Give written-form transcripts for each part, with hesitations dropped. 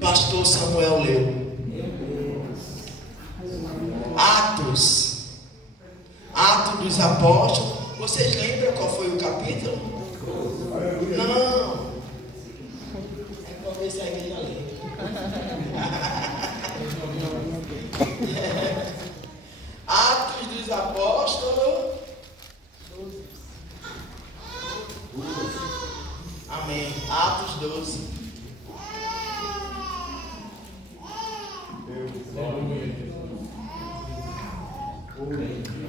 Pastor Samuel leu. Atos dos Apóstolos. Vocês lembram qual foi o capítulo? Não. É para ver se a igreja lembra. Atos dos Apóstolos. Amém. Atos 12.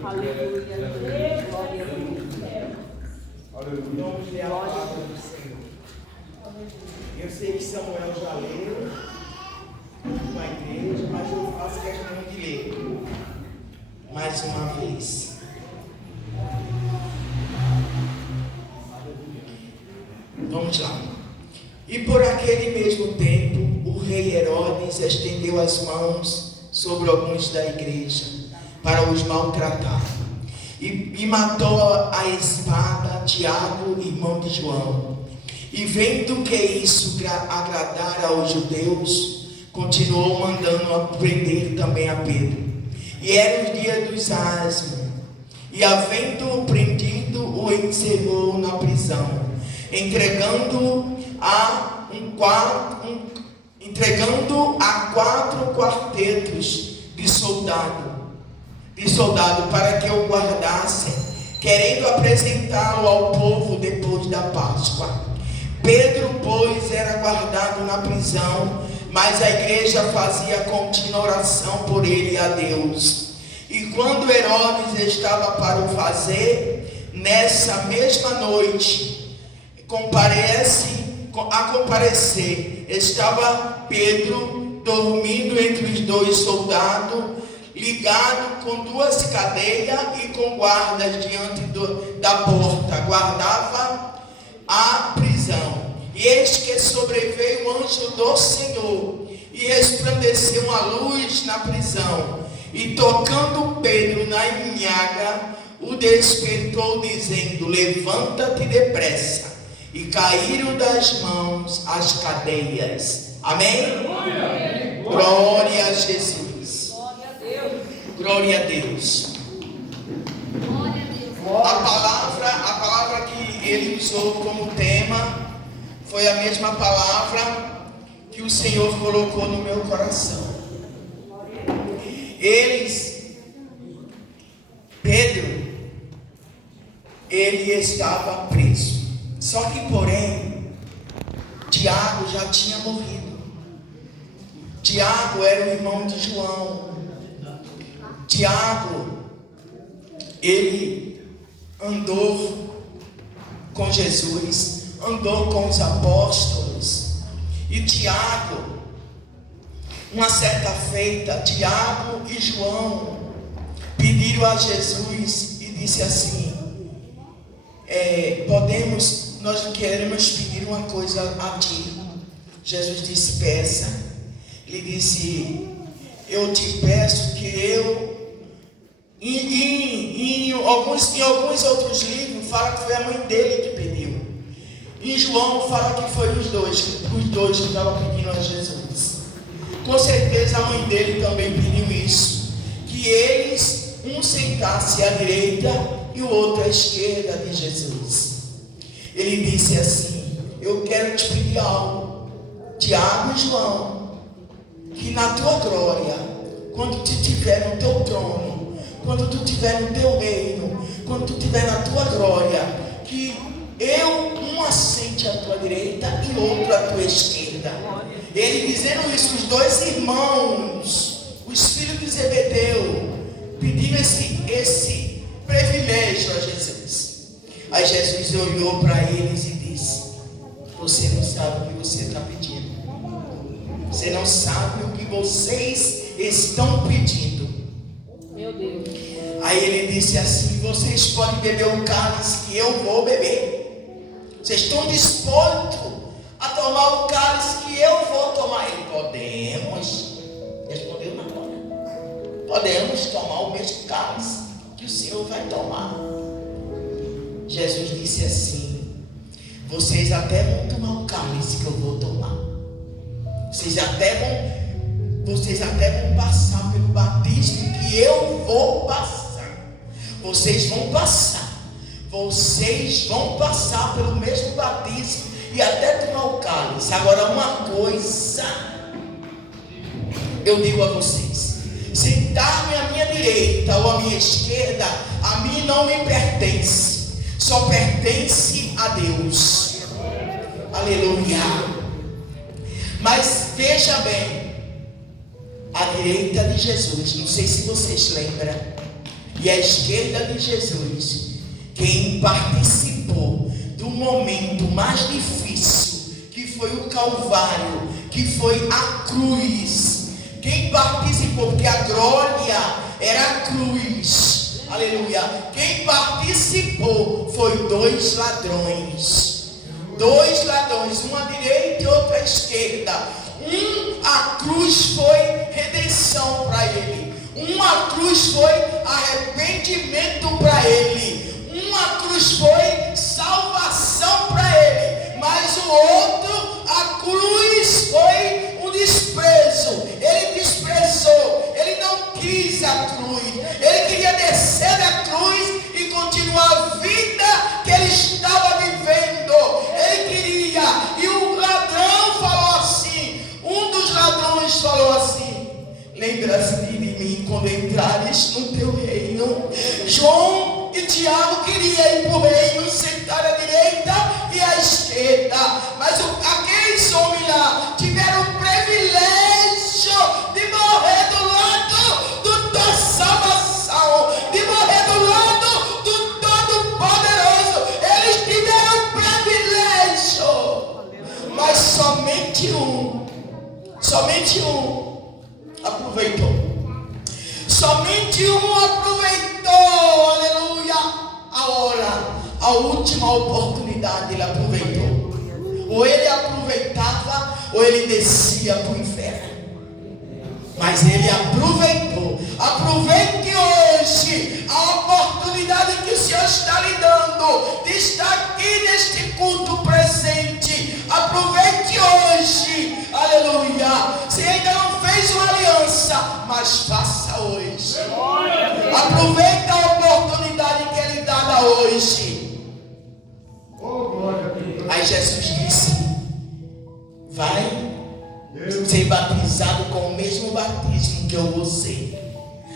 Aleluia. Glória a Deus. Vamos ler a palavra do Senhor. Eu sei que Samuel já leu com a igreja, mas eu faço questão de ler mais uma vez. Vamos lá. E por aquele mesmo tempo, o rei Herodes estendeu as mãos sobre alguns da igreja para os maltratar. E matou a espada Tiago, irmão de João. E vendo que isso agradara aos judeus, continuou mandando prender também a Pedro. E era o dia dos Ázimos. E havendo-o prendido, o encerrou na prisão, entregando a 4 quartetos de soldado para que o guardassem, querendo apresentá-lo ao povo depois da Páscoa. Pedro, pois, era guardado na prisão, mas a igreja fazia contínua oração por ele a Deus. E quando Herodes estava para o fazer, nessa mesma noite, a comparecer, estava Pedro dormindo entre os 2 soldados, ligado com 2 cadeias e com guardas diante da porta, guardava a prisão. E eis que sobreveio o anjo do Senhor, e resplandeceu uma luz na prisão, e tocando Pedro na nhaga, o despertou, dizendo: levanta-te depressa. E caíram das mãos as cadeias. Amém? Glória a Jesus. Glória a Deus. A palavra que ele usou como tema foi a mesma palavra que o Senhor colocou no meu coração. Pedro, ele estava preso. Só que, porém, Tiago já tinha morrido. Tiago era o irmão de João. Tiago, ele andou com Jesus, andou com os apóstolos. E Tiago, uma certa feita, Tiago e João pediram a Jesus e disse assim: nós queremos pedir uma coisa a ti. Jesus disse: peça. Ele disse: eu te peço que eu... Em alguns outros livros fala que foi a mãe dele que pediu. Em João fala que foi os dois que estavam pedindo a Jesus. Com certeza a mãe dele também pediu isso, que eles, um sentasse à direita e o outro à esquerda de Jesus. Ele disse assim: eu quero te pedir algo, Tiago e João, que na tua glória, quando tu estiver no teu trono, quando tu estiver no teu reino, quando tu estiver na tua glória, que um assente à tua direita e outro à tua esquerda. Ele dizendo isso, os 2 irmãos, os filhos de Zebedeu, pedindo esse privilégio a Jesus. Aí Jesus olhou para eles e disse: você não sabe o que você está pedindo. Você não sabe o que vocês estão pedindo. Meu Deus. Aí ele disse assim: vocês podem beber o cálice que eu vou beber? Vocês estão dispostos a tomar o cálice que eu vou tomar? Ele: podemos. Respondeu na hora: podemos tomar o mesmo cálice que o Senhor vai tomar. Jesus disse assim: vocês até vão tomar o cálice que eu vou tomar, Vocês até vão passar pelo batismo que eu vou passar. Vocês vão passar. Vocês vão passar pelo mesmo batismo e até tomar o cálice. Agora, uma coisa eu digo a vocês: sentar-me à minha direita ou à minha esquerda, a mim não me pertence, só pertence a Deus. Aleluia. Mas veja bem, à direita de Jesus, não sei se vocês lembram, e à esquerda de Jesus, quem participou do momento mais difícil, que foi o Calvário, que foi a cruz. Quem participou, porque a glória era a cruz, aleluia. Quem participou foi dois ladrões, um à direita e outro à esquerda. A cruz foi redenção para ele, uma cruz foi arrependimento para ele, uma cruz foi salvação para ele, mas o outro, a cruz foi um desprezo. Ele desprezou, ele não quis a cruz, ele queria descer da cruz e continuar a vida que ele estava vivendo. Ele queria, e o ladrão falou assim, um dos ladrões falou assim: lembra-se de mim quando entrares no teu reino. João e Tiago queriam ir para o reino, sentar à direita e à esquerda, mas aqueles homens lá tiveram o privilégio de morrer do lado da salvação, de morrer do lado do Todo-Poderoso. Eles tiveram privilégio, mas somente um aproveitou. Somente um aproveitou, aleluia, a última oportunidade ele aproveitou. Ou ele aproveitava, ou ele descia para o inferno. Mas ele aproveitou. Aproveite hoje a oportunidade que o Senhor está lhe dando, de estar aqui neste culto presente. Aproveite hoje, aleluia. Se ainda não fez uma aliança, mas faça hoje. Aproveite a oportunidade que é lhe dada hoje. Aí Jesus disse: vai ser batizado com o mesmo batismo que eu vou ser.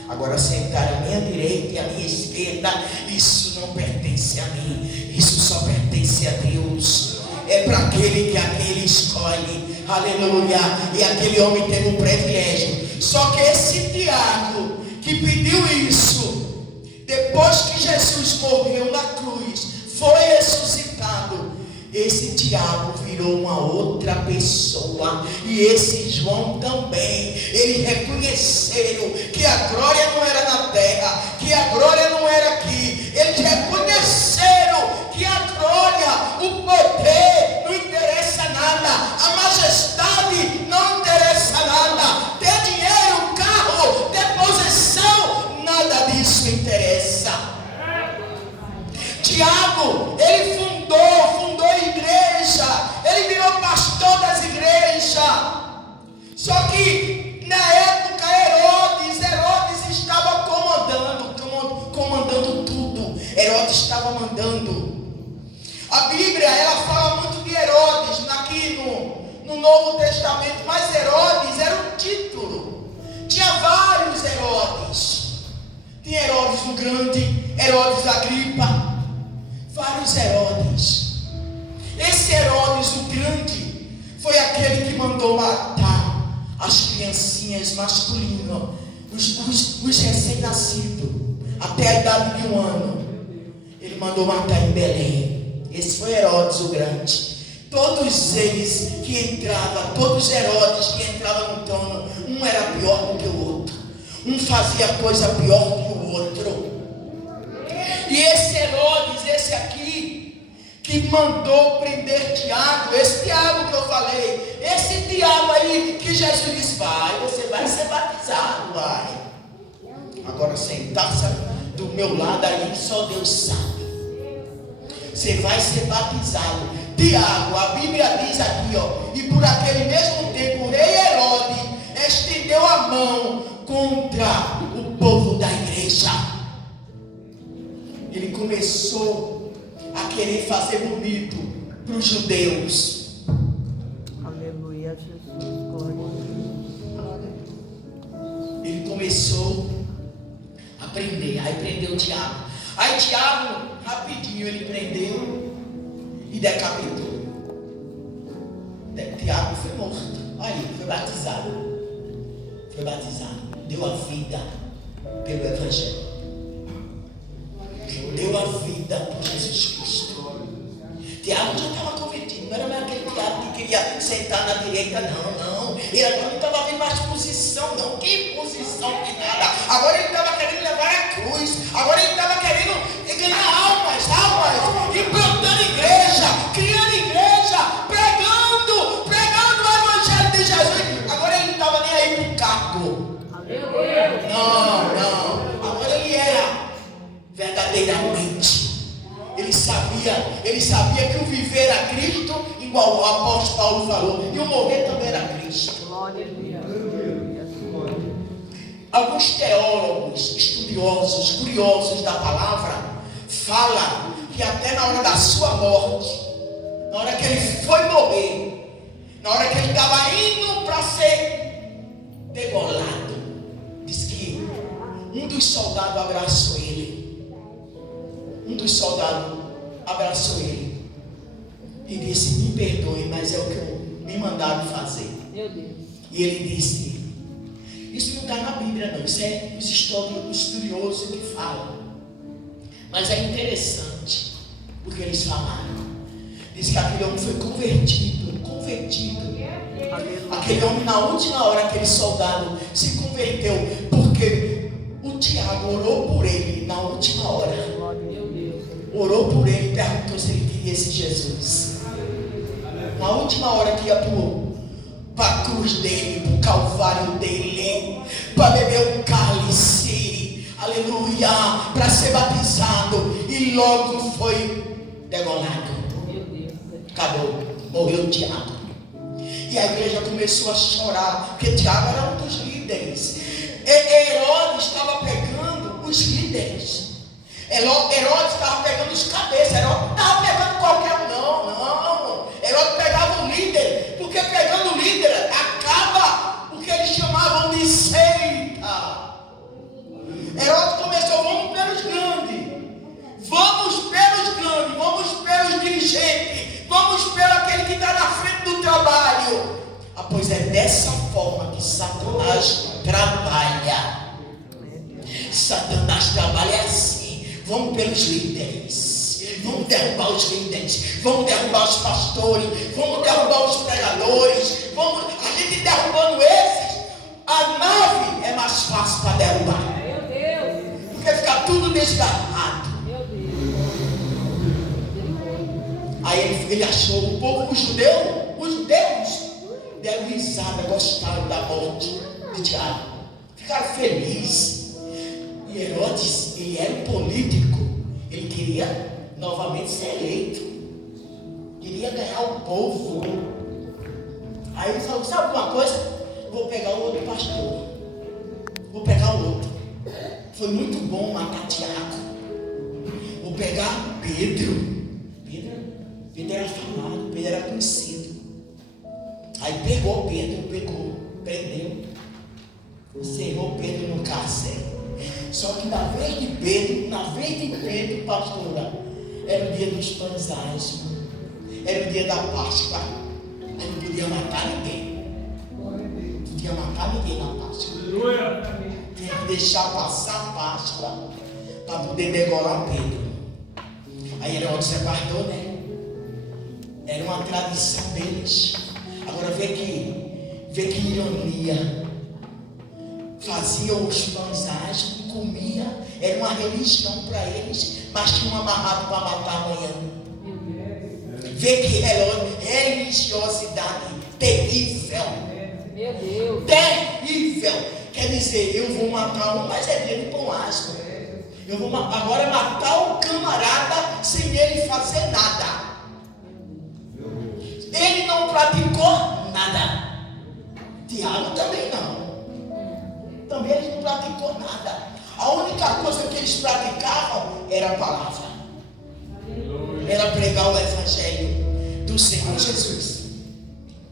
Agora, sentar à minha direita e à minha esquerda, isso não pertence a mim, isso só pertence a Deus. É para aquele que aquele escolhe, aleluia. E aquele homem teve um privilégio. Só que esse Tiago que pediu isso, depois que Jesus morreu na cruz, foi ressuscitado, esse Tiago virou uma outra pessoa. E esse João também. Eles reconheceram que a glória não era na terra, que a glória não era aqui. Eles reconheceram que a glória, o poder não interessa nada, a majestade não interessa nada, ter dinheiro, carro, ter posição, nada disso interessa. Tiago, ele fundou igreja, ele virou pastor das igrejas. Só que na época Herodes estava comandando tudo. Herodes estava mandando. A Bíblia, ela fala muito de Herodes aqui no Novo Testamento, mas Herodes era um título. Tinha vários Herodes. Tinha Herodes o Grande, Herodes Agripa, vários Herodes. Esse Herodes o Grande foi aquele que mandou matar as criancinhas masculinas, os recém-nascidos, até a idade de 1 ano. Ele mandou matar em Belém. Esse foi Herodes o Grande. Todos eles que entravam, todos os Herodes que entravam no trono, um era pior do que o outro. Um fazia coisa pior do que o outro. E esse Herodes, esse aqui, que mandou prender Tiago, esse Tiago que eu falei, esse Tiago aí que Jesus disse: vai, você vai ser batizado, vai. Agora sentar-se do meu lado aí, só Deus sabe. Você vai ser batizado. Tiago, a Bíblia diz aqui, ó, e por aquele mesmo tempo o rei contra o povo da igreja. Ele começou a querer fazer bonito para os judeus. Aleluia, Jesus. Glória. Ele começou a prender. Aí prendeu Tiago. Aí Tiago, rapidinho, ele prendeu e decapitou. Tiago foi morto. Aí, foi batizado. Foi batizado. Deu a vida pelo Evangelho. Deu a vida por Jesus Cristo. Tiago já estava convertido. Não era mais aquele Tiago que queria sentar na direita, não. Ele agora não estava vendo mais posição, não. Que posição de nada. Agora ele estava querendo levar a cruz. Agora ele estava querendo ganhar almas. Implantando igreja, criando igreja, pregando o Evangelho de Jesus. Agora ele não estava nem aí para o cargo. Não. Agora ele era verdadeiramente. Ele sabia que o viver era Cristo, igual o apóstolo Paulo falou, e o morrer também era Cristo. Glória a Deus. Alguns teólogos, estudiosos, curiosos da palavra, falam que até na hora da sua morte, na hora que ele foi morrer, na hora que ele estava indo para ser degolado, diz que um dos soldados abraçou ele. E disse: me perdoe, mas é o que me mandaram fazer. Meu Deus. E ele disse: isso não está na Bíblia não, isso é os estudiosos que falam. Mas é interessante o que eles falaram. Diz que aquele homem foi convertido. Aquele homem, na última hora, aquele soldado se converteu, porque o Tiago orou por ele na última hora. Meu Deus. Orou por ele e perguntou se ele queria esse Jesus. Na última hora que ia para a cruz dele, para o calvário dele, para beber o cálice, aleluia, para ser batizado, e logo foi degolado. Meu Deus. Acabou, morreu o Tiago. E a igreja começou a chorar, porque Tiago era um dos líderes. Herodes estava pegando os líderes. Herodes estava pegando os cabeças. Herodes não estava pegando qualquer um, não. Herodes pegava o líder, porque pegando o líder acaba o que eles chamavam de seita. Herodes começou: vamos pelos grandes, vamos pelos dirigentes, vamos pelo aquele que está na frente do trabalho. Pois é dessa forma que Satanás trabalha. Satanás trabalha assim. Vamos pelos líderes, vamos derrubar os líderes, vamos derrubar os pastores, vamos derrubar os pregadores, a gente derrubando esses, a nave é mais fácil para derrubar. Meu Deus. Porque fica tudo desgarrado. Meu Deus. Aí ele achou o povo, os judeus deram risada, gostaram da morte de Tiago, ficaram felizes. E Herodes, ele era um político, ele queria novamente ser eleito, queria ganhar o povo. Aí ele falou: sabe uma coisa? Vou pegar o outro pastor, vou pegar o outro. Foi muito bom matar Tiago. Vou pegar Pedro era falado, Pedro era conhecido. Aí pegou Pedro, prendeu, encerrou Pedro no cárcere. Só que na vez de Pedro, pastora, era o dia dos pães asmos, era o dia da Páscoa. Aí não podia matar ninguém. Não podia matar ninguém na Páscoa. Tinha que deixar passar a Páscoa para poder degolar Pedro. Aí Herodes se guardou, né? Era uma tradição deles. Agora vê que ironia. Faziam os pães asmos, comia, era uma religião para eles, mas tinha um amarrado para matar amanhã. Vê que religiosidade terrível. Meu Deus. Terrível. Quer dizer, eu vou matar um, mas é dele pão asmo. Eu vou agora matar o camarada sem ele fazer nada. Ele não praticou nada. Tiago também não. também eles não praticou nada. A única coisa que eles praticavam era a palavra. Era pregar o evangelho do Senhor Jesus.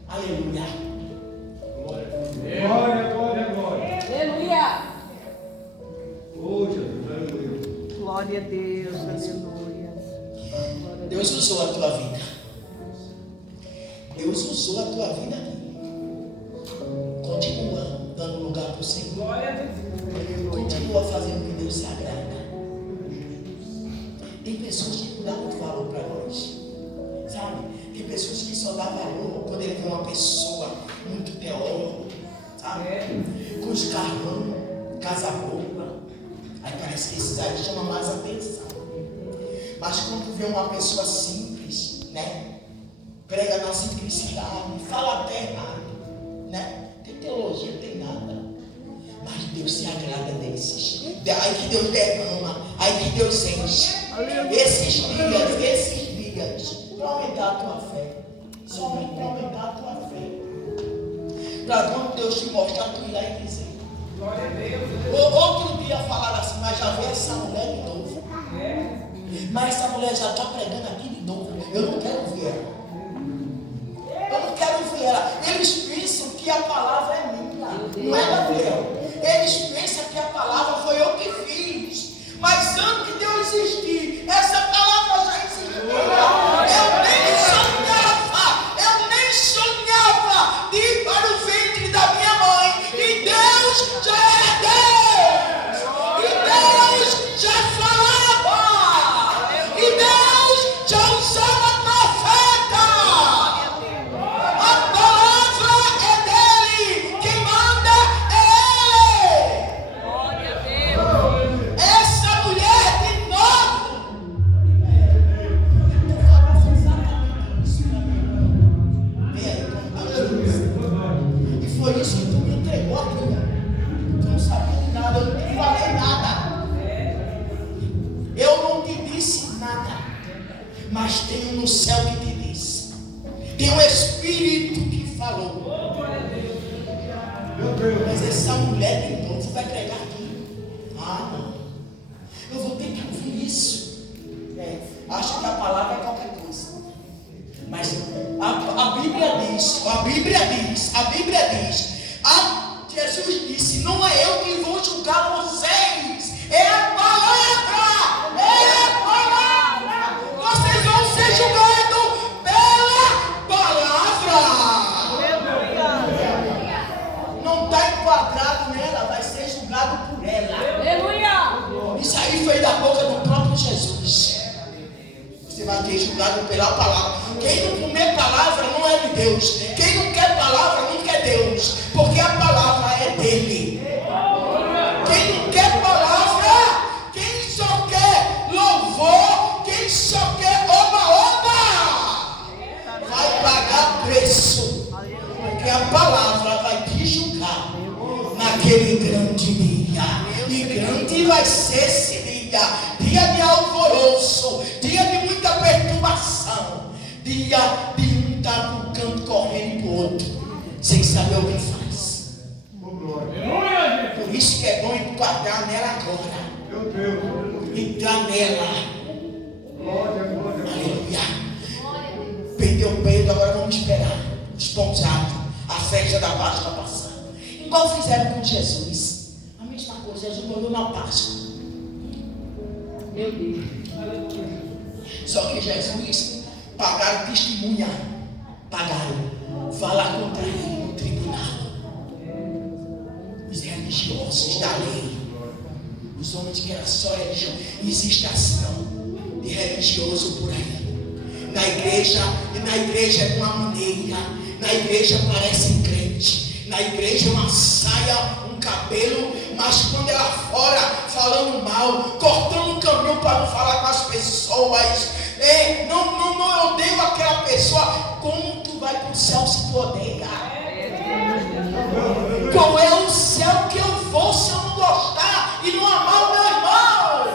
Aleluia. Glória, glória, glória. Aleluia. Oh, Jesus, aleluia. Glória a Deus, aleluia. Deus usou a tua vida. Deus usou a tua vida aqui. Continua dando lugar para o Senhor. Glória a Deus. Continua fazendo o que Deus se agrada. Tem pessoas que não dão muito valor para nós. Sabe? Tem pessoas que só dão valor quando ele vê uma pessoa muito teóloga. Sabe? Com os carrão, casa boa. Aí parece que esses aí chamam mais atenção. Mas quando vê uma pessoa simples, né? Prega na simplicidade, fala até errado, né? Tem teologia, tem nada. Mas Deus se agrada desses. Aí que Deus derrama, aí que Deus enche. Esses dias, para aumentar a tua fé. Somente para aumentar a tua fé. Para quando Deus te mostrar, tu irá e dizer. Glória a Deus. Outro dia falaram assim, mas já veio essa mulher de novo. Mas essa mulher já está pregando aqui de novo. Eu não quero ver ela. Eu não quero ver ela. Eles pensam que a palavra é minha. Não é Gabriel. Eles pensam que a palavra foi eu que fiz. Mas antes de eu existir, essa palavra já existia. Eu nem sonhava de ir para o ventre da minha mãe. E Deus já era Deus. E Deus já falava. E Deus já usava profeta. A palavra é dele. Quem manda é ele. Glória a Deus. Essa mulher de novo. E foi isso que tu me entregou aqui. Tu não sabia de nada, eu não te falei nada. Eu não te disse nada. Mas tem um no céu que te disse. Tem um Espírito que falou. Meu Deus. Mas essa mulher de novo vai pregar aqui. Ah, não. Eu vou ter que ouvir isso. Acho que a palavra é qualquer coisa. Mas a Bíblia diz, Jesus disse, não é eu que vou julgar vocês, é a palavra, vocês vão ser julgados pela palavra. Não está enquadrado nela, vai ser julgado por ela. Aleluia. Isso aí foi da boca do próprio Jesus. Você vai ter julgado pela palavra. Quem não comer palavra não é de Deus. Quem não quer palavra não quer Deus. Porque a palavra é dele. Quem não quer palavra, quem só quer louvor, quem só quer oba-oba, vai pagar preço. Porque a palavra vai te julgar naquele grande dia. E grande vai ser esse dia. Dia de alvoroço, dia de muita perturbação, dia de um estar para um canto correndo para o outro, sem saber o que faz. Oh, glória. Por isso que é bom enquadrar nela agora. Meu Deus. Entrar nela. Glória, glória. Aleluia. Perdeu o peito, agora vamos esperar. Esponjado. A festa da Páscoa passar. Igual fizeram com Jesus. A mesma coisa, Jesus morreu na Páscoa. Meu Deus. Aleluia. Só que Jesus pagaram testemunha. Pagaram. Falar contra ele no tribunal. Os religiosos da lei. Os homens que eram só religião. Existe ação de religioso por aí. Na igreja é de uma maneira. Na igreja parece crente. Na igreja uma saia, um cabelo, mas quando ela fora falando mal, cortando o caminho para não falar com as pessoas. Não odeio aquela pessoa. Como tu vai para o céu se tu odeia? Qual é o céu que eu vou se eu não gostar e não amar o meu irmão?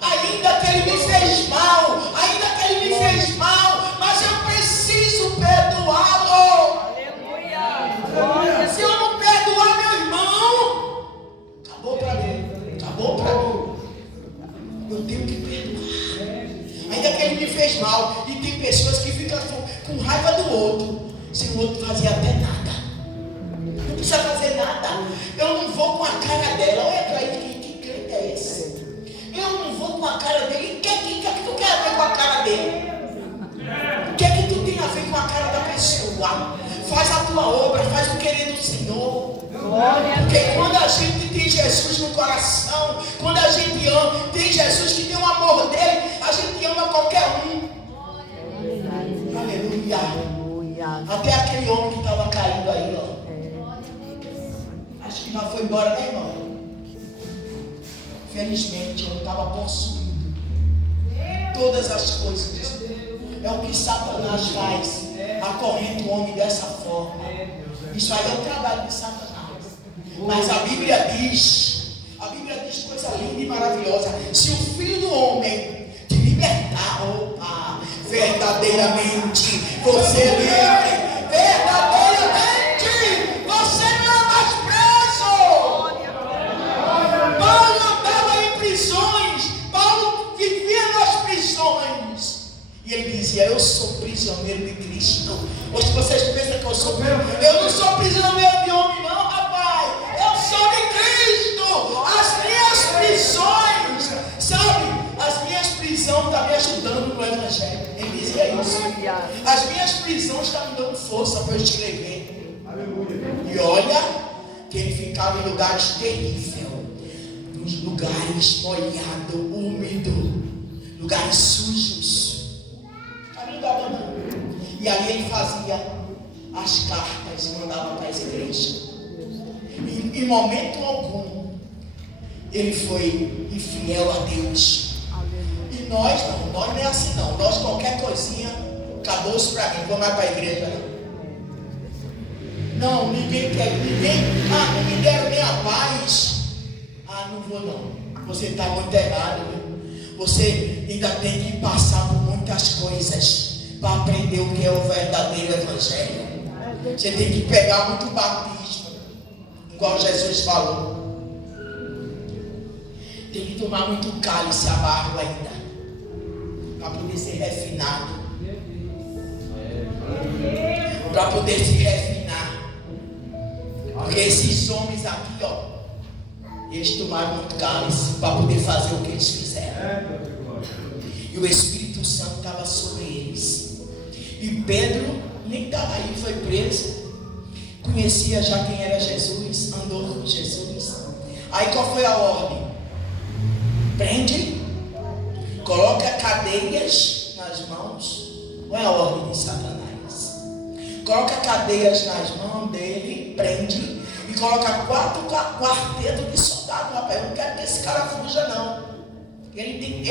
Ainda que ele me fez mal, mas eu preciso perdoá-lo. Se eu não perdoar meu irmão, fez mal. E tem pessoas que ficam com raiva do outro, se o outro fazia até nada. Não precisa fazer nada. Eu não vou com a cara dela. Olha para aí, que crente é esse? Eu não vou com a cara dele. O que tu quer a ver com a cara dele? O que é que tu tem a ver com a cara da pessoa? Faz a tua obra, faz o querer do Senhor. Porque quando a gente tem Jesus no coração, quando a gente ama, tem Jesus que tem o amor dele, a gente ama qualquer um. Aleluia. Até aquele homem que estava caído aí, ó. Acho que já foi embora, né, irmão? Felizmente, eu estava possuído. Todas as coisas. É o que Satanás faz. Acorrenta o homem dessa forma. Isso aí é o trabalho de Satanás. Mas a Bíblia diz coisa linda e maravilhosa. Se o Filho do Homem te libertar, verdadeiramente você é livre. Verdadeiramente você não é mais preso. Paulo andava em prisões. Paulo vivia nas prisões. E ele dizia: eu sou prisioneiro de Cristo. Hoje vocês pensam que eu sou prisioneiro? Eu não sou prisioneiro de homem, não, rapaz. Eu sou de Cristo. As minhas prisões, sabe? As minhas prisões estão me ajudando no Evangelho. Ele dizia isso. As minhas prisões estão me dando força para eu escrever. E olha que ele ficava em lugares terríveis, nos lugares molhados, úmidos, lugares sujos. E aí ele fazia as cartas e mandava para as igrejas. E em momento algum ele foi infiel a Deus. E nós não é assim não. Nós qualquer coisinha, acabou-se para mim, vou mais para a igreja não. Ninguém quer, não me deram nem a paz. Não vou não. Você está muito errado, viu? Você ainda tem que passar por muitas coisas para aprender o que é o verdadeiro Evangelho. Você tem que pegar muito batismo, igual Jesus falou. Tem que tomar muito cálice amargo ainda, para poder ser refinado, para poder se refinar. Porque esses homens aqui, ó, eles tomaram muito cálice para poder fazer o que eles fizeram. E o Espírito Santo estava sobre eles. E Pedro nem estava aí, foi preso. Conhecia já quem era Jesus, andou com Jesus. Aí qual foi a ordem? Prende, coloca cadeias nas mãos. Qual é a ordem de Satanás? Coloca cadeias nas mãos dele, prende, e coloca 4 quartetos de soldado. Rapaz, eu não quero que esse cara fuja não. Ele tem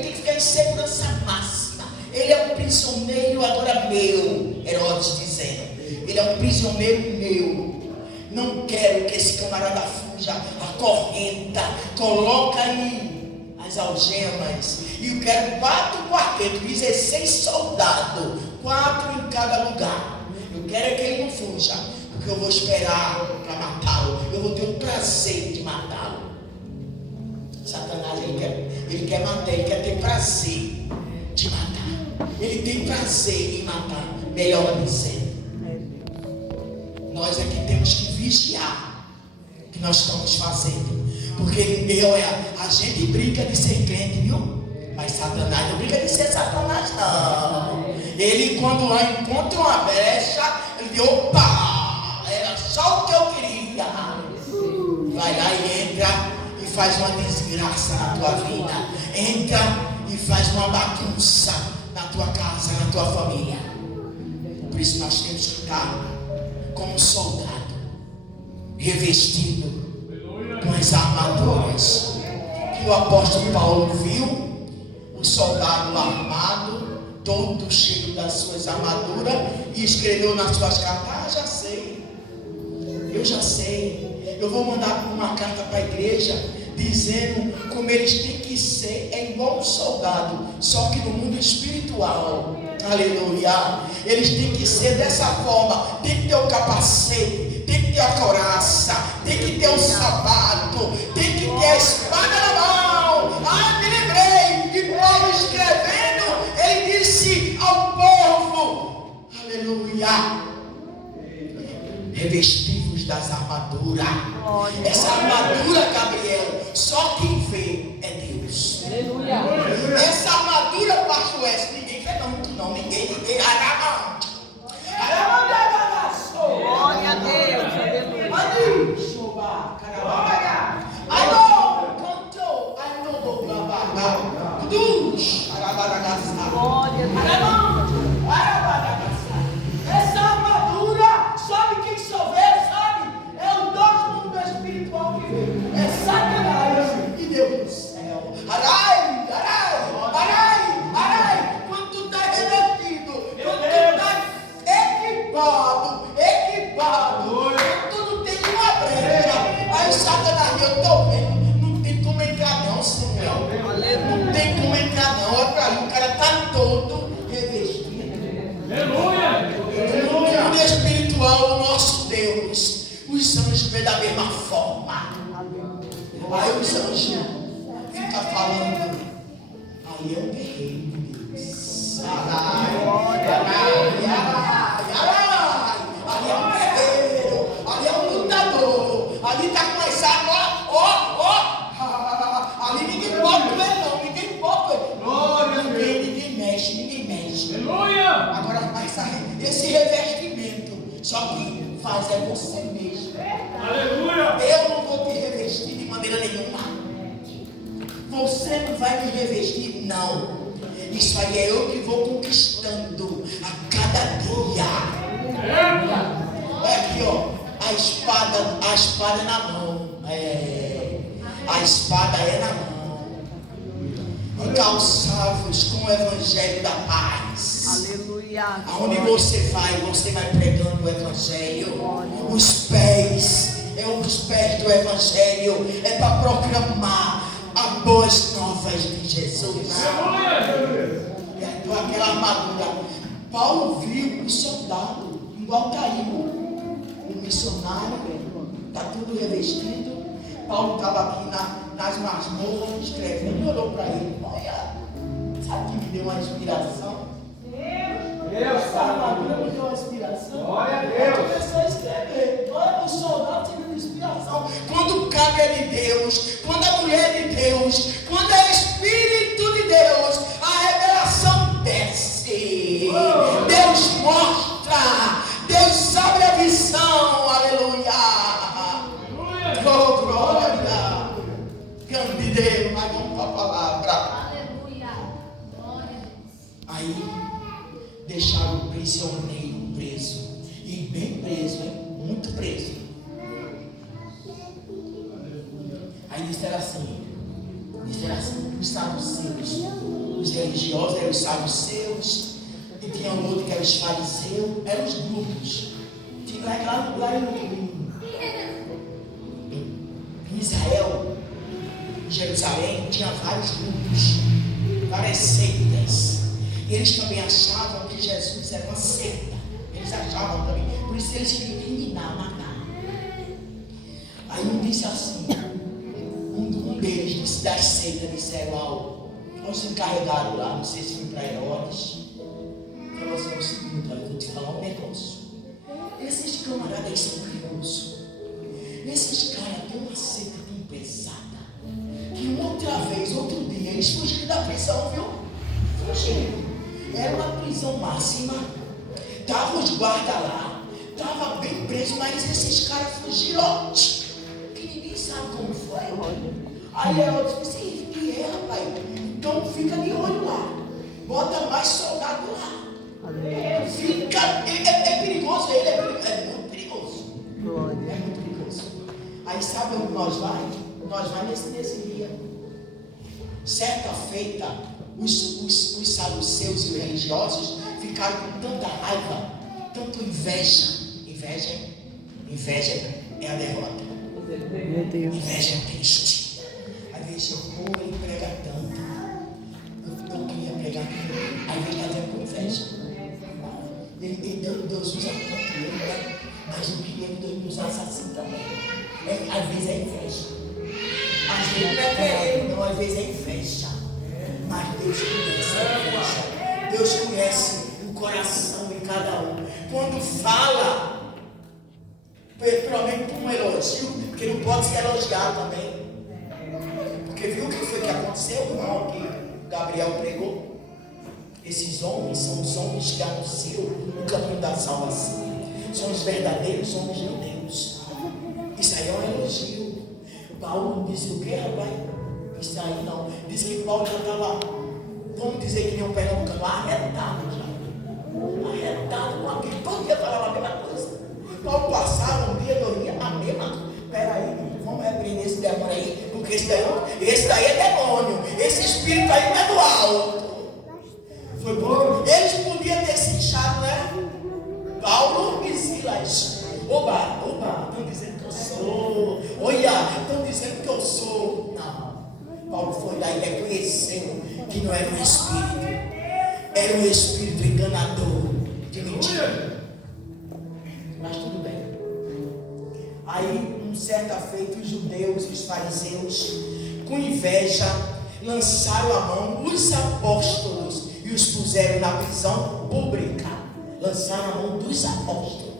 que ficar em segurança máxima. Ele é um prisioneiro agora meu, Herodes dizendo. Ele é um prisioneiro meu. Não quero que esse camarada fuja. Acorrenta, coloca aí as algemas. E eu quero 4 quartetos, 16 soldados, 4 em cada lugar. Eu quero é que ele não fuja, porque eu vou esperar para matá-lo. Eu vou ter o prazer de matá-lo. Satanás, ele quer matar, ele quer ter prazer de matar. Ele tem prazer em matar, melhor dizendo. Nós é que temos que vigiar o que nós estamos fazendo. Porque a gente brinca de ser crente, viu? Mas Satanás não brinca de ser Satanás, não. Ele, quando encontra uma brecha, ele diz: opa, era só o que eu queria. Vai lá e entra e faz uma desgraça na tua vida. Entra e faz uma bagunça na tua casa, na tua família. Por isso nós temos que estar como soldado, revestido com as armaduras. Que o apóstolo Paulo viu o soldado armado, todo cheio das suas armaduras, e escreveu nas suas cartas: já sei, eu já sei. Eu vou mandar uma carta para a igreja dizendo como eles têm que ser, igual um soldado, só que no mundo espiritual. Aleluia. Eles têm que ser dessa forma. Tem que ter o capacete, tem que ter a couraça, tem que ter o sapato, tem que ter a espada na mão. Me lembrei que Paulo escrevendo, Aleluia. Revestivos das armaduras. Essa armadura, Gabriel, só quem vê é Deus. Aleluia. Essa armadura, pastor Wes, ninguém vê não, ninguém. Glória a Deus. Essa armadura, sabe quem só vê, sabe? É o Deus do mundo espiritual que vê. É Satanás e Deus do céu. Arai. Quando tu está revestido, quando tu está equipado, quando tu não tem uma brecha, aí Satanás, eu estou vendo, não tem como entrar não, Senhor. Não tem como entrar não, olha pra mim, o cara está todo revestido. No mundo espiritual, o nosso Deus, os anjos vê da mesma forma. Aí os anjos ficam falando, aí é um guerreiro de Deus. Ali é um guerreiro, ali é um lutador, ali está com as armas, ali ninguém pode ver não, ninguém pode ver. Ninguém mexe. Agora esse revestimento, só quem faz é você mesmo. Eu não vou te revestir de maneira nenhuma. Você não vai me revestir, não. Isso aí é eu que vou conquistando a cada dia. Olha aqui, ó, a espada na mão. A espada é na mão. Calçados com o evangelho da paz. Aleluia. Aonde você vai pregando o evangelho. Os pés do evangelho é para proclamar as boas novas de Jesus. E aquela armadura. Paulo viu o soldado igual Caíno, o missionário, está tudo revestido. Paulo estava aqui nas masmorras escrevendo, olhou para ele, olha, sabe que me deu uma inspiração? Essa armadura me deu uma inspiração. Glória a Deus. Começou a escrever, olha o soldado tendo inspiração. Quando o cara é de Deus, quando a mulher é de Deus, quando é Espírito de Deus, a revelação desce. Deus mostra, Deus abre a visão, aleluia. Oh, glória. Grande Deus, mas vamos para a palavra. Aleluia. Glória a Deus. Aí deixaram o prisioneiro preso. E bem preso, hein? Muito preso. Aí disseram assim, os saduceus, os religiosos eram os saduceus, e tinha outro que era os fariseus, eram os grupos. Tinha lá em Israel, em Jerusalém, tinha vários grupos, várias seitas. E eles também achavam que Jesus era uma seita. Eles achavam também, por isso eles queriam eliminar, matar. Aí um disse assim, um deles disse das seitas, disseram aos encarregados lá, não sei se foi para Herodes, falou assim, é o seguinte, eu vou te falar um negócio. Esses camaradas aí são perigosos. Esses caras têm uma seita tão pesada que outro dia eles fugiram da prisão, viu? Fugiram. Era uma prisão máxima. Estavam os guardas lá, estava bem preso, mas esses caras fugiram. Que ninguém sabe como foi. Aí eu disse, rapaz, então fica de olho lá. Bota mais soldado lá. Fica, é perigoso, ele é muito perigoso. É muito perigoso. Aí sabe onde nós vai? Nós vai nesse dia. Certa feita, os saduceus e os religiosos ficaram com tanta raiva, tanta inveja. Inveja é a derrota. Meu Deus. Inveja é triste. Às vezes ele prega tanto. Eu queria pregar tanto. Aí vem até com inveja. Deus usa tanto ele, né? Mas eu queria que Deus me usasse assim também. Às vezes é inveja. Às vezes não é querer, não, às vezes é inveja. Mas Deus conhece a inveja. Deus conhece o coração de cada um. quando fala, pelo menos com um elogio, porque não pode ser elogiado também. Porque viu o que foi que aconteceu, irmão, que Gabriel pregou? Esses homens são os homens que anunciam o caminho da salvação. São os verdadeiros homens de Deus. Isso aí é um elogio. Paulo disse o que, rapaz? Isso aí não. Disse que Paulo já estava, vamos dizer que nem um pernambucano, arretado já. Arretado com aquilo. Todo dia falava a mesma coisa. Paulo passava um dia, 2 dias, a mesma coisa. Peraí, vamos repreender esse demônio aí, porque esse daí é demônio. Esse espírito aí não é do alto. Foi bom. Eles podiam ter se inchado, né? Paulo e Silas. Oba, estão dizendo que eu sou. Olha, estão dizendo que eu sou. Não. Paulo foi lá e reconheceu que não era um espírito. Era um espírito enganador de mentira. Mas tudo bem. Aí, certa feita, os judeus e os fariseus, com inveja, lançaram a mão os apóstolos e os puseram na prisão pública. Lançaram a mão dos apóstolos.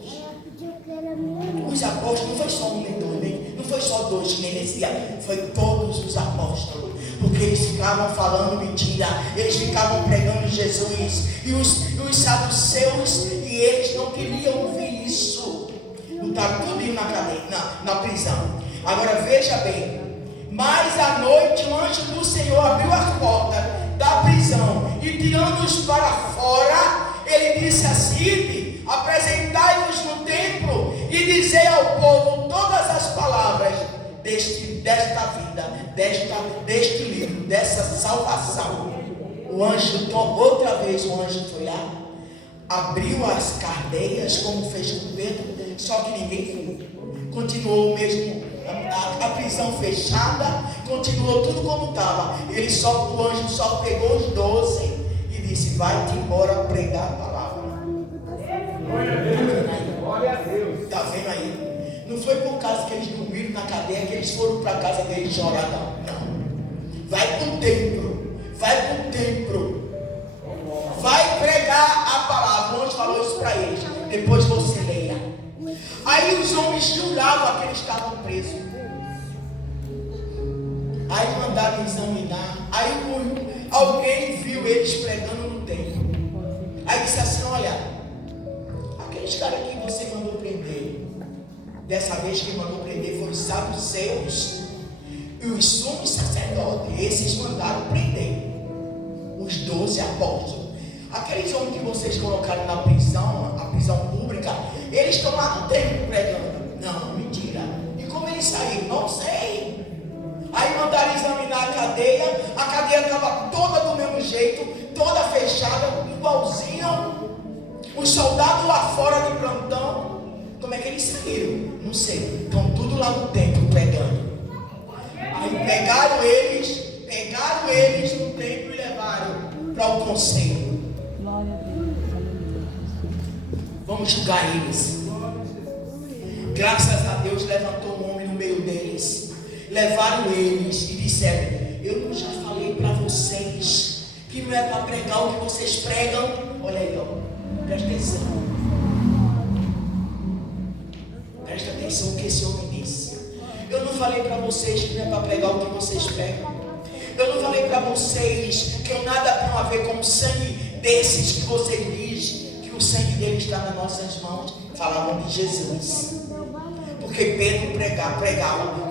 Os apóstolos não foi só um nem dois, não foi só 2 nem nesse dia, foi todos os apóstolos, porque eles ficavam falando mentira, eles ficavam pregando Jesus, e os saduceus e eles não queriam ouvir isso. Botaram tudo na cadeia, na prisão. Agora veja bem, mas à noite o anjo do Senhor abriu as portas da prisão e tirando-os para fora, ele disse assim: apresentai-vos no templo e dizei ao povo todas as palavras desta vida, deste livro, dessa salvação. O anjo, outra vez o anjo foi lá, abriu as cadeias como fez com Pedro, só que ninguém foi. Continuou o mesmo, a prisão fechada, continuou tudo como estava. O anjo só pegou os 12 e disse: vai-te embora pregar a palavra. Glória a Deus. Está vendo aí? Não foi por causa que eles dormiram na cadeia que eles foram para a casa deles chorar, não. Vai para o templo. Vai pregar a palavra. O anjo falou isso para eles. Depois você leia. Aí os homens juravam que eles estavam presos. Aí mandaram examinar. Aí alguém viu eles pregando no templo. Aí disse assim: olha, aqueles caras que você mandou prender, dessa vez quem mandou prender foi os saduceus e os sumos sacerdotes. Esses mandaram prender os 12 apóstolos. Aqueles homens que vocês colocaram na prisão, a prisão pública, eles estão lá no templo pregando. Não, mentira. E como eles saíram? Não sei. Aí mandaram examinar a cadeia estava toda do mesmo jeito, toda fechada, igualzinho. Os soldados lá fora de plantão. Como é que eles saíram? Não sei. Estão tudo lá no templo pregando. Aí pegaram eles no templo e levaram para o conselho. Vamos julgar eles. Graças a Deus levantou um homem no meio deles. Levaram eles e disseram: eu não já falei para vocês que não é para pregar o que vocês pregam? Olha aí, ó. Presta atenção. Presta atenção no que esse homem disse. Eu não falei para vocês que não é para pregar o que vocês pregam. Eu não falei para vocês que eu nada tenho a ver com o sangue desses que vocês dizem que o sangue dele está nas nossas mãos. Falavam de Jesus. Porque Pedro pregava: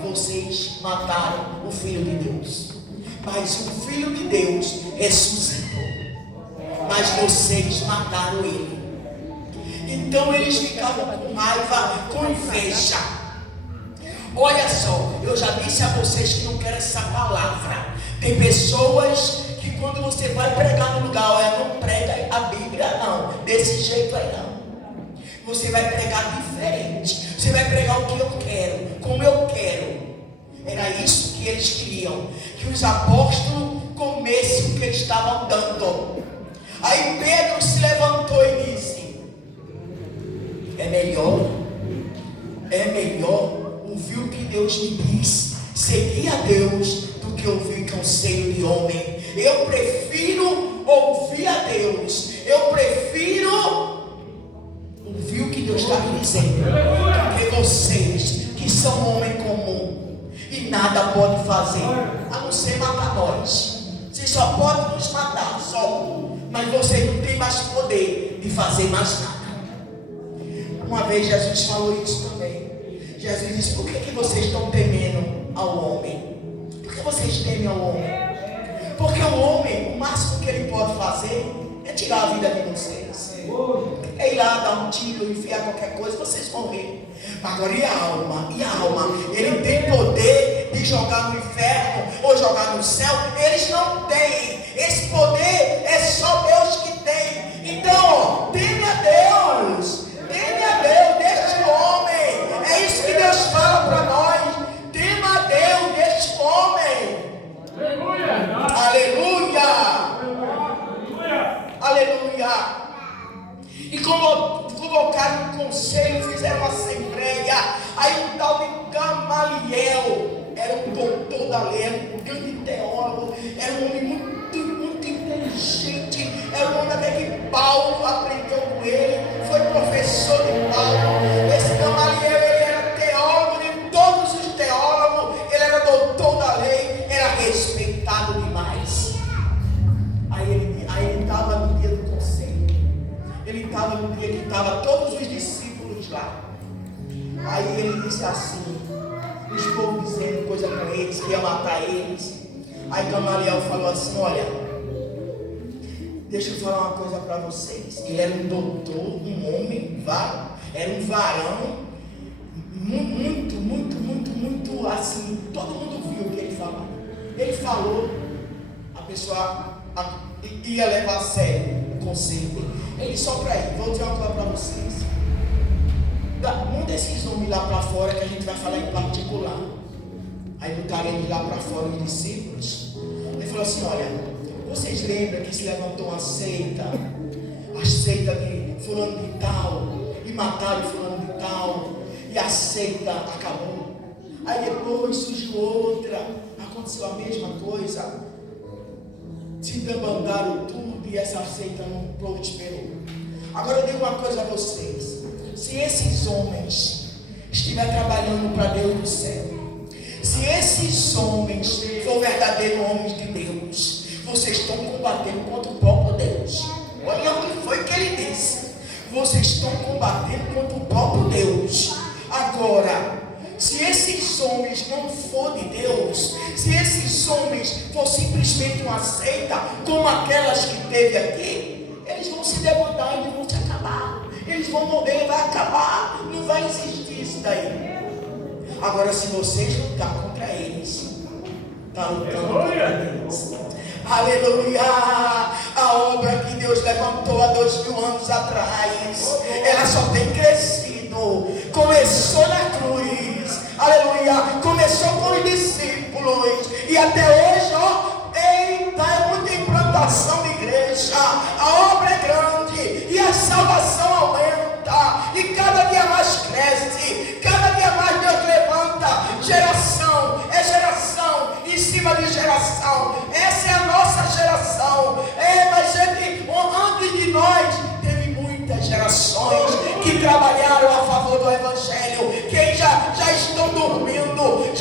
vocês mataram o Filho de Deus. Mas o Filho de Deus ressuscitou. Mas vocês mataram ele. Então eles ficavam com raiva, com inveja. Olha só, eu já disse a vocês que não quero essa palavra. Tem pessoas que quando você vai pregar no lugar, olha, não prega a Bíblia não, desse jeito aí não. Você vai pregar diferente. Você vai pregar o que eu quero, como eu quero. Era isso que eles queriam, que os apóstolos comessem o que eles estavam dando. Aí Pedro se levantou e disse: é melhor ouvir o que Deus me diz, seguir a Deus, do que ouvir conselho de homem. Eu prefiro ouvir a Deus. Eu prefiro o Deus está me dizendo? Porque vocês, que são homem comum, e nada pode fazer, a não ser matar nós. Vocês só podem nos matar, só. Mas vocês não têm mais poder de fazer mais nada. Uma vez Jesus falou isso também. Jesus disse: por que vocês estão temendo ao homem? Por que vocês temem ao homem? Porque o homem, o máximo que ele pode fazer é tirar a vida de vocês. É ir lá, dar um tiro, enfiar qualquer coisa, vocês vão ver. Agora, e a alma? E a alma? Ele tem poder de jogar no inferno ou jogar no céu? Eles não têm. Esse poder é só Deus que tem. Então, teme a Deus. Teme a Deus deste homem. É isso que Deus fala para nós. Tema a Deus deste homem. Aleluia. Aleluia. Aleluia. E convocaram um conselho, fizeram uma assembleia. Aí um tal de Gamaliel, era um doutor da lei, um grande teólogo, era um homem muito inteligente, era um homem até que Paulo aprendeu com ele, foi professor de Paulo. Esse Gamaliel, ele era teólogo de todos os teólogos, ele era doutor da lei, era respeitado demais. Aí ele estava no dia do conselho. Ele estava no dia que estavam todos os discípulos lá. Aí ele disse assim, os povos dizendo coisa com eles, que ia matar eles. Aí Gamaliel falou assim: olha, deixa eu falar uma coisa para vocês. Ele era um doutor, um homem, era um varão, muito assim, todo mundo viu o que ele falava. Ele falou, a pessoa ia levar a sério o conselho. Ele só para ir, vou dizer uma coisa para vocês. Um desses homens lá para fora, que a gente vai falar em particular. Aí botaram ele lá para fora, os discípulos. Ele falou assim: olha, vocês lembram que se levantou uma seita, a seita de fulano de tal, e mataram fulano de tal, e a seita acabou. Aí depois surgiu outra, aconteceu a mesma coisa. Se debandaram tudo e essa seita não prosperou. Agora eu digo uma coisa a vocês: se esses homens estiverem trabalhando para Deus do céu, se esses homens for verdadeiros homens de Deus, vocês estão combatendo contra o próprio Deus. Olha o que foi que ele disse: vocês estão combatendo contra o próprio Deus. Agora, se esses homens não for de Deus, se esses homens for simplesmente uma seita, como aquelas que teve aqui, eles vão se levantar e vão se acabar. Eles vão morrer, vai acabar, não vai existir isso daí. Agora, se vocês lutar contra eles, está lutando contra Deus. Aleluia! A obra que Deus levantou há 2000 anos atrás, ela só tem crescido. Começou na cruz, aleluia, começou com os discípulos, e até hoje, eita, é muita implantação de igreja, a obra é grande, e a salvação aumenta, e cada dia mais cresce, cada dia mais Deus levanta, geração em cima de geração, essa é a nossa geração, mas antes de nós, teve muitas gerações que trabalharam a favor do Evangelho, que já estão dormindo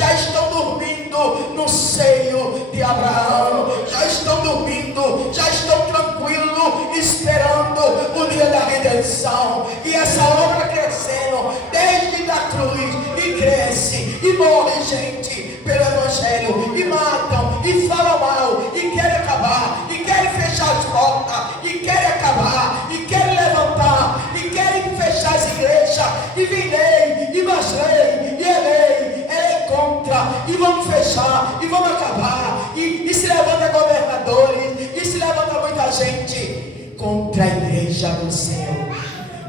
no seio de Abraão, já estão dormindo, já estão tranquilos, esperando o dia da redenção, e essa obra crescendo, desde a cruz, e cresce, e morre gente pelo Evangelho, e matam, e falam mal, e querem acabar, e querem fechar as portas, e querem acabar, e querem levantar, e querem fechar as igrejas, e virei, e baixei, e elei contra, e vamos fechar, e vamos acabar, e se levanta governadores, e se levanta muita gente contra a igreja do céu.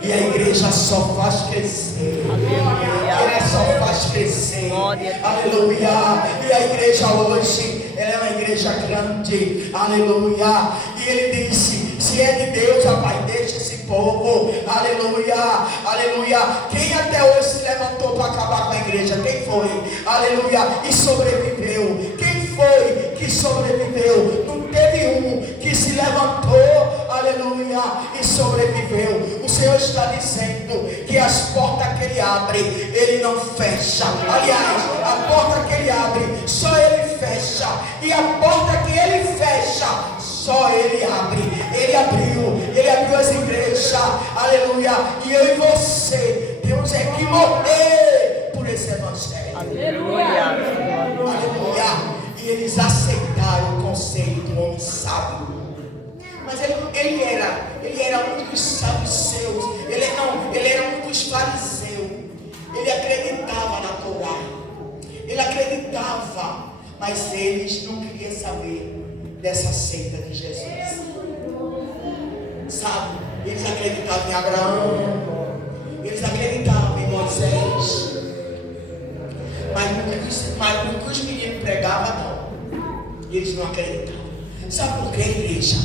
E a igreja só faz crescer. Ela só faz crescer. Aleluia. E a igreja hoje, ela é uma igreja grande. Aleluia. E ele disse: se é de Deus, rapaz, deixa esse povo. Aleluia. Aleluia. Quem até hoje se levantou para acabar com a igreja? Quem foi? Aleluia. E sobreviveu. Quem foi que sobreviveu? Não teve um que se levantou, aleluia, e sobreviveu. O Senhor está dizendo que as portas que Ele abre, Ele não fecha. Aliás, a porta que Ele abre, só Ele fecha. E a porta que Ele fecha, só Ele abre. Ele abriu as igrejas, aleluia. E eu e você temos que morrer por esse evangelho. Aleluia. Aleluia. E eles aceitaram o conselho do homem sábio. Mas ele era um dos saduceus. Ele era um dos fariseus. Ele acreditava na Torá. Ele acreditava. Mas eles não queriam saber dessa seita de Jesus. Sabe? Eles acreditavam em Abraão. Eles acreditavam em Moisés. Mas no que os meninos pregavam, não. Eles não acreditavam. Sabe por quê, igreja?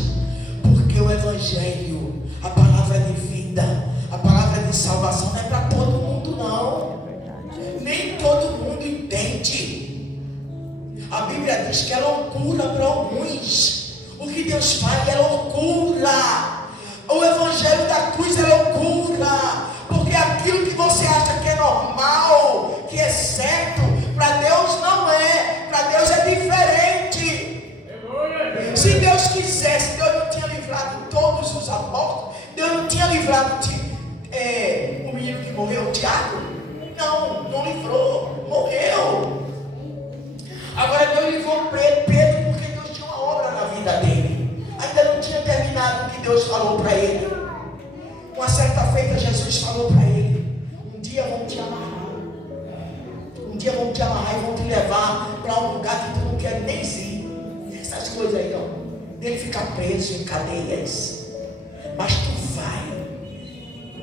Porque o evangelho, a palavra de vida, a palavra de salvação não é para todo mundo, não. Nem todo mundo entende. A Bíblia diz que é loucura para alguns. O que Deus faz é loucura. O evangelho da cruz é loucura. Porque aquilo que você acha que é normal, que é certo, para Deus não é. Para Deus é diferente. Se Deus quisesse, Deus não tinha livrado todos os apóstolos. Deus não tinha livrado o menino que morreu, Tiago. Não livrou, morreu. Agora Deus livrou Pedro porque Deus tinha uma obra na vida dele. Ainda não tinha terminado o que Deus falou para ele. Uma certa feita Jesus falou para ele: um dia vão te amarrar. Um dia vão te amarrar e vão te levar para um lugar que tu não quer nem ir. Essas coisas aí, ó. Dele ficar preso em cadeias. Mas tu vai,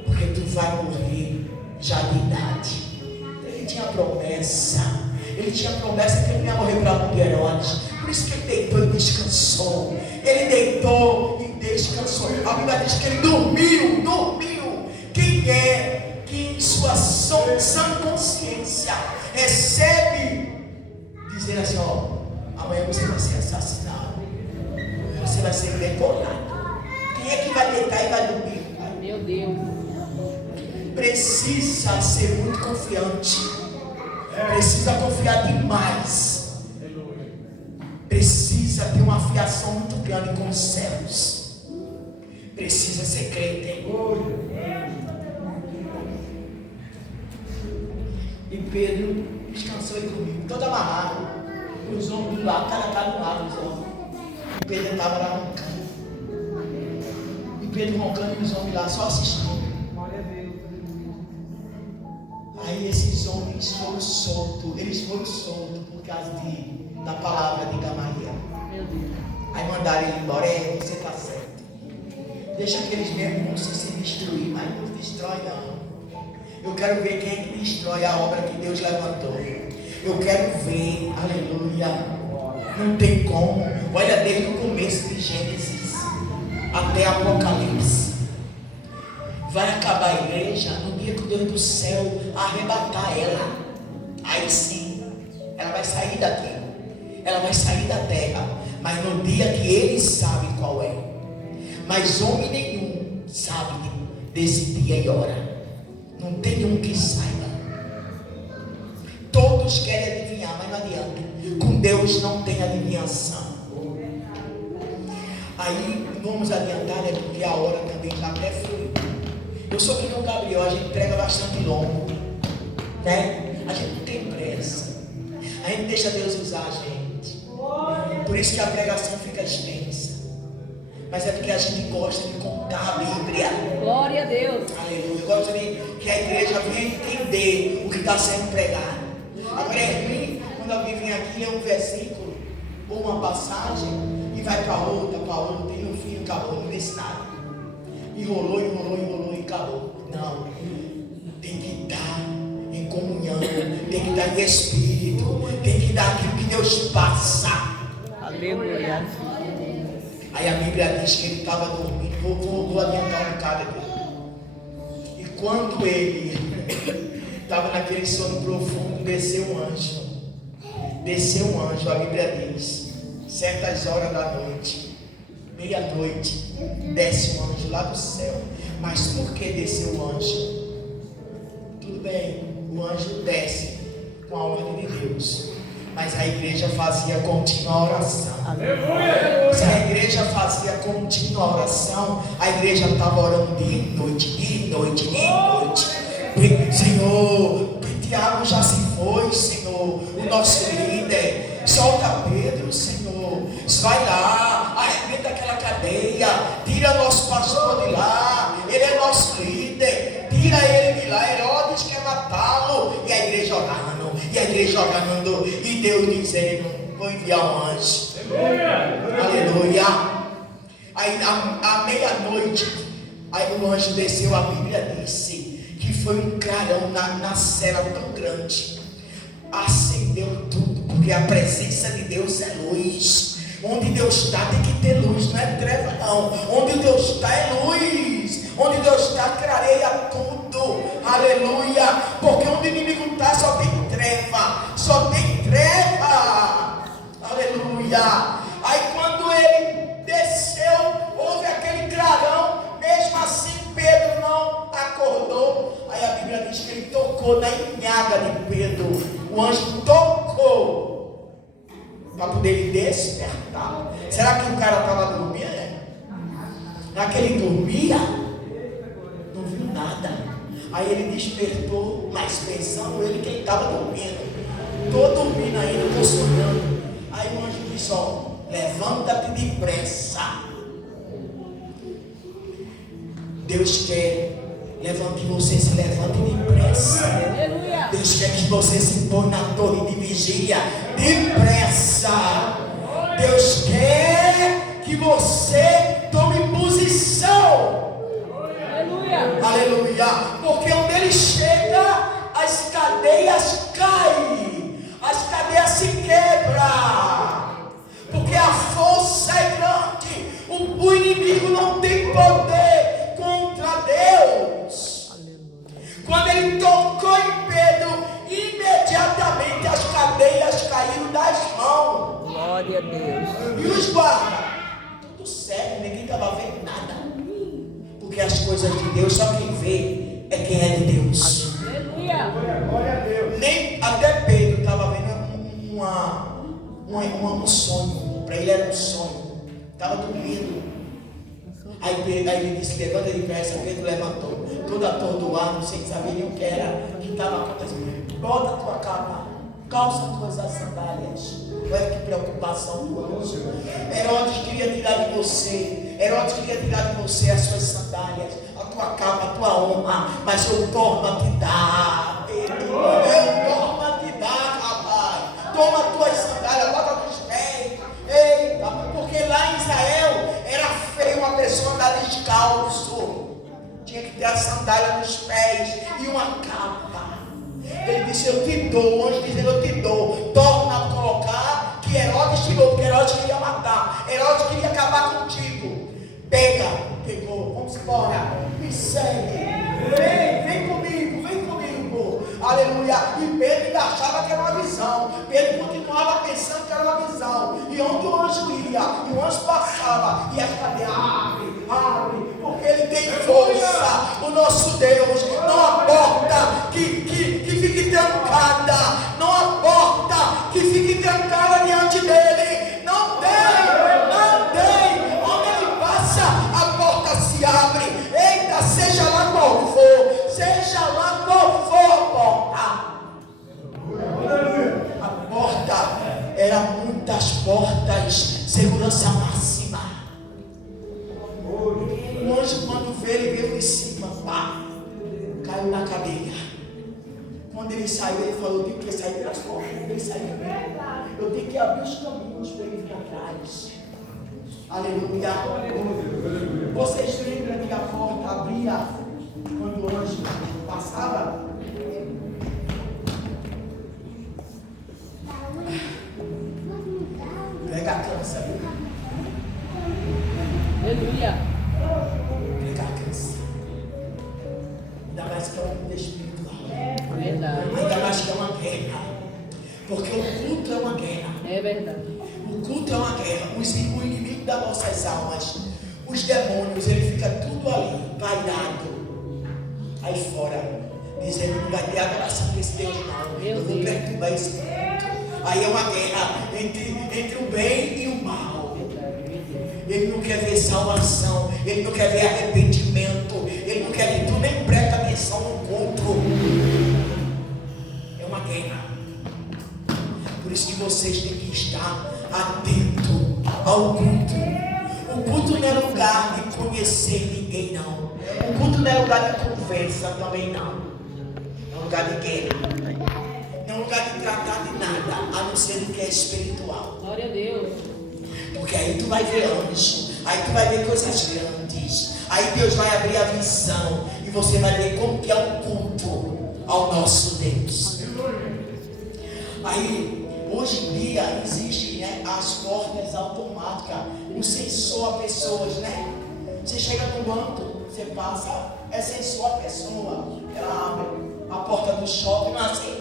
porque tu vai morrer já de idade. Ele tinha promessa. Ele tinha promessa que ele não ia morrer para a Herodes. Por isso que ele deitou e descansou. Ele deitou e descansou. A Bíblia diz que ele dormiu. Quem é que em sua sã consciência recebe dizer assim, ó, amanhã você vai ser assassinado, você vai ser decolado. Quem é que vai deitar e vai dormir? Meu Deus. Precisa ser muito confiante. Precisa confiar demais. Precisa ter uma fiação muito grande com os céus. Precisa ser crente. E Pedro descansou e dormiu, todo amarrado. Os homens do lado, cada do lado, os homens. E Pedro estava lá roncando. E Pedro roncando e os homens lá só assistindo. Aí esses homens foram soltos. Eles foram soltos por causa da palavra de Gamaliel. Aí mandaram ele embora. Você está certo. Deixa que eles mesmos vão se destruir, mas não destrói não. Eu quero ver quem é que destrói a obra que Deus levantou. Eu quero ver, aleluia. Não tem como. Olha, desde o começo de Gênesis até Apocalipse. Vai acabar a igreja no dia que o Deus do céu arrebatar ela. Aí sim, ela vai sair daqui. Ela vai sair da terra. Mas no dia que Ele sabe qual é. Mas homem nenhum sabe desse dia e hora. Não tem um que saiba. Todos querem adivinhar, mas não adianta. Com Deus não tem adivinhação. Aí vamos adiantar, né? Porque a hora também já até foi. Eu sou que nem o Gabriel, a gente prega bastante longo, né? A gente não tem pressa. A gente deixa Deus usar a gente. Por isso que a pregação fica extensa. Mas é porque a gente gosta de contar a Bíblia. Glória a Deus. Aleluia. Eu gosto de que a igreja venha entender o que está sendo pregado. Agora é ruim quando alguém vem aqui, lê um versículo ou uma passagem e vai para outra, e no fim acabou, não disse nada. Enrolou e acabou. Não. Tem que estar em comunhão, tem que estar em espírito, tem que dar aquilo que Deus passa. Aleluia. Aí a Bíblia diz que ele estava dormindo. Vou adiantar um bocado aqui. E quando ele estava naquele sono profundo, desceu um anjo. A Bíblia diz, certas horas da noite, meia-noite, desce um anjo lá do céu. Mas por que desceu o anjo? Tudo bem, o anjo desce com a ordem de Deus, mas a igreja fazia contínua oração. Se a igreja fazia contínua oração, a igreja estava orando dia e noite, dia e noite, dia e noite. Senhor, Tiago já se foi, Senhor, o nosso líder. Solta Pedro, Senhor. Vai lá, arrebenta aquela cadeia, tira nosso pastor de lá, ele é nosso líder. Tira ele de lá, Herodes quer matá-lo. E a igreja orando, e Deus dizendo: vou enviar um anjo. Aleluia. Aí à meia-noite, aí o anjo desceu. A Bíblia disse que foi um clarão na cela tão grande, acendeu tudo, porque a presença de Deus é luz. Onde Deus está tem que ter luz, não é treva não. Onde Deus está é luz. Onde Deus está clareia tudo. Aleluia. Porque onde o inimigo está só tem treva. Só tem treva. Aleluia. Aí quando ele desceu, houve aquele clarão. Mesmo assim Pedro não acordou. Aí a Bíblia diz que ele tocou na nhaga de Pedro. O anjo tocou para poder ele despertar. Será que o cara estava dormindo? Naquele dormia, não viu nada. Aí ele despertou, mas pensando ele que ele estava dormindo. Estou dormindo ainda, estou sonhando. Aí o anjo disse: ó, levanta-te depressa. Deus quer que você se levante depressa. Aleluia. Deus quer que você se põe na torre de vigília depressa. Deus quer que você tome posição. Aleluia. Aleluia. Porque onde ele chega, as cadeias caem, as cadeias se quebram. Porque a força é grande. O inimigo não tem poder contra Deus. Quando ele tocou em Pedro, imediatamente as cadeias caíram das mãos. Glória a Deus. E os guardas, tudo certo, ninguém estava vendo nada. Porque as coisas de Deus, só quem vê é quem é de Deus. Aleluia. Glória a Deus. Nem até Pedro estava vendo um sonho. Para ele era um sonho. Estava dormindo. Aí ele disse: levanta depressa. Pedro levantou, todo atordoado, sem saber nem o que era, que estava acontecendo. Bota a tua capa, calça tuas sandálias. Olha que preocupação do anjo. Herodes queria tirar de você as suas sandálias, a tua capa, a tua honra. Mas eu torno a te dar, Pedro. Eu torno a te dar, rapaz. Toma as tuas sandálias, bota nos pés. Eita, porque lá em Israel era feio uma pessoa andar descalço. Tinha que ter a sandália nos pés e uma capa. Ele disse: eu te dou. O anjo dizendo: eu te dou. Torna a colocar, que Herodes tirou, porque Herodes queria matar. Herodes queria acabar contigo. Pegou, vamos embora. Me segue. Vem comigo. Aleluia. E Pedro ainda achava que era uma visão. Pedro continuava pensando que era uma visão. E onde o anjo ia, e o anjo passava, e as cadeias abre, porque ele tem força. O nosso Deus, não há porta que fique trancada, não há porta que fique trancada diante dele. Não tem. Onde ele passa, a porta se abre. Eita, seja lá qual for, porta. A porta era muitas portas, segurança máxima. O anjo, quando veio, ele veio de cima, pá, caiu na cadeia. Quando ele saiu, ele falou: eu tenho que sair pelas portas. Ele saiu. Eu tenho que abrir os caminhos para ele vir atrás. Aleluia. Vocês lembram que a porta abria quando o anjo passava? Pega a cansa. Aleluia. Pega a cansa. Ainda mais que é um espiritual. Verdade. Ainda mais que é uma guerra. Porque o culto é uma guerra. É verdade. O culto é uma guerra. O inimigo das nossas almas. os demônios, ele fica tudo ali, pairado, aí fora, dizendo: não vai ter adoração para esse Deus não, eu vou perturbar esse culto. Aí é uma guerra entre o bem e o mal. Ele não quer ver salvação, ele não quer ver arrependimento, ele não quer que tu nem presta atenção no culto. É uma guerra. Por isso que vocês têm que estar atentos ao culto. O culto não é lugar de conhecer ninguém, não. O culto não é lugar de conversa também, não. É um lugar de guerra. Não é um lugar de tratar de nada, a não ser do que é espiritual. Glória a Deus. Porque aí tu vai ver anjo, aí tu vai ver coisas grandes, aí Deus vai abrir a visão e você vai ver como que é o culto ao nosso Deus. Aí, hoje em dia, existe, né, as portas automáticas, um sensor a pessoas, né? Você chega no banco, você passa, é sensor a pessoa, ela abre a porta do shopping, não é assim?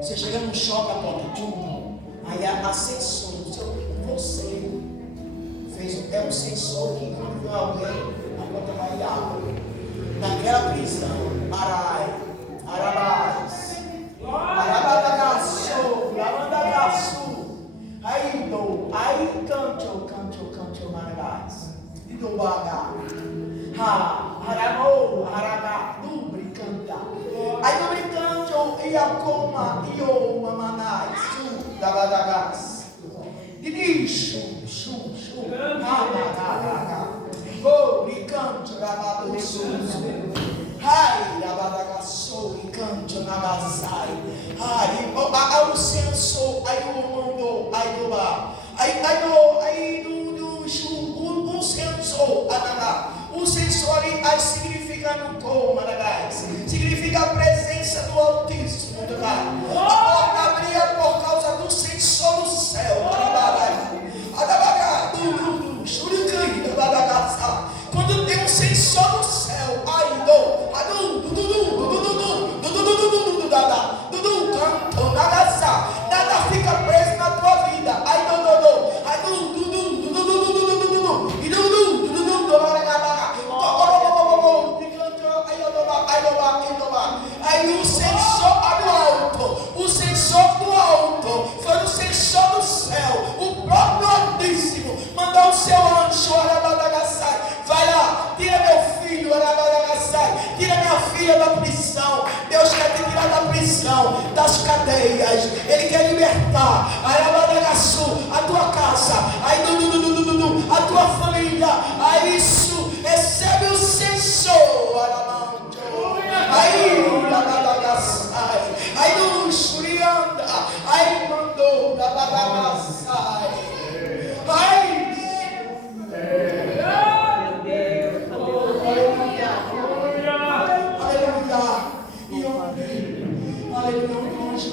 Você chega no shopping, a porta, tudo, aí a sensor, você fez, é um sensor que quando vem alguém, a porta vai e abre. Naquela prisão, Arai, Arabás, Arabadagaçu, Lavandagaçu, aí canto, Maragás, e do Baga, Harabou, Harabá, Dubre canta, aí Dubre canto, Iacoma, Ioma, Manais, Dabadagás. Didixo, oh, ricanto, rabado, ai, rabadagaçou, ricanto, nabazai, ai, o sensor, aí o mandou, aí do bar, aí do sensor, o sensor aí significa no coma, significa a presença do Altíssimo, a porta abria por causa do sensor do céu, quando tem um sensor no céu, nada fica preso na tua vida. Aí o sensor do alto, o sensor do alto foi o sensor do céu, o próprio Altíssimo mandou o seu anjo, Arabadagaçai, vai lá, tira meu filho, Arabadagaçai, tira minha filha da prisão. Deus quer te tirar da prisão, das cadeias, Ele quer libertar, Arabadagaçu, a tua casa, aí a tua família, aí isso, recebe o sensor, Aramanto, aí aí no Shurianda, aí mandou da Badagaçai, aí aleluia, e aleluia, o anjo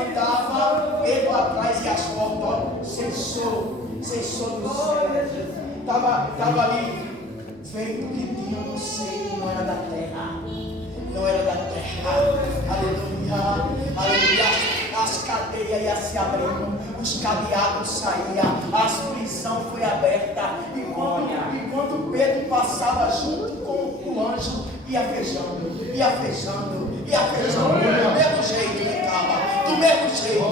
andava, Pedro atrás e as portas, cessou do céu, estava ali, feito que tinha no seio, não era da terra. Não era da terra, aleluia, as cadeias iam se abrindo, os cadeados saíam, as prisões foi aberta, e quando Pedro passava junto com o anjo, ia fechando, do mesmo jeito que estava, do mesmo jeito,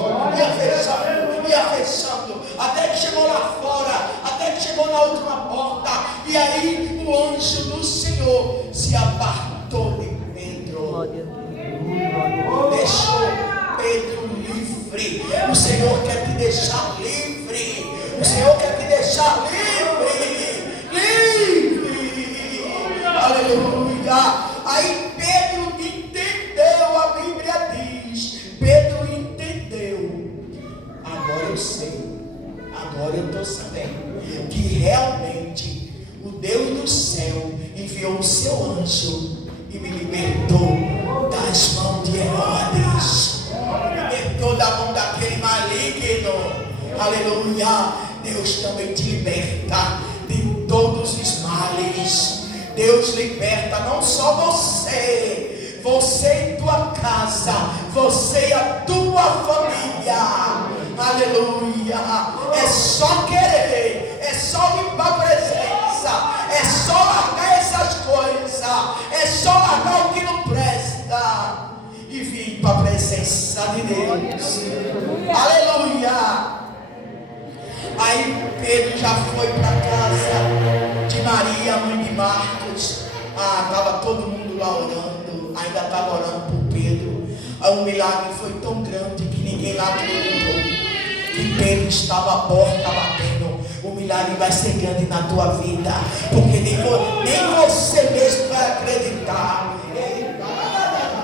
ia fechando, até que chegou lá fora, até que chegou na última porta, e aí o anjo do Senhor se apartou de deixou Pedro livre. O Senhor quer te deixar livre. O Senhor quer te deixar livre. Aleluia. Aí Pedro entendeu, a Bíblia diz, Pedro entendeu. Agora eu sei, agora eu estou sabendo que realmente o Deus do céu enviou o seu anjo e me libertou das mãos de Herodes, me libertou da mão daquele maligno. Aleluia. Deus também te liberta de todos os males. Deus liberta não só você e tua casa, você e a tua família. Aleluia. É só querer, é só ir para a presença ir para a presença de Deus. Aleluia! Aí Pedro já foi para a casa de Maria, mãe de Marcos. Estava todo mundo lá orando, ainda estava orando por Pedro. Aí o milagre foi tão grande que ninguém lá acreditou que Pedro estava à porta batendo. O milagre vai ser grande na tua vida, porque nem você mesmo vai acreditar.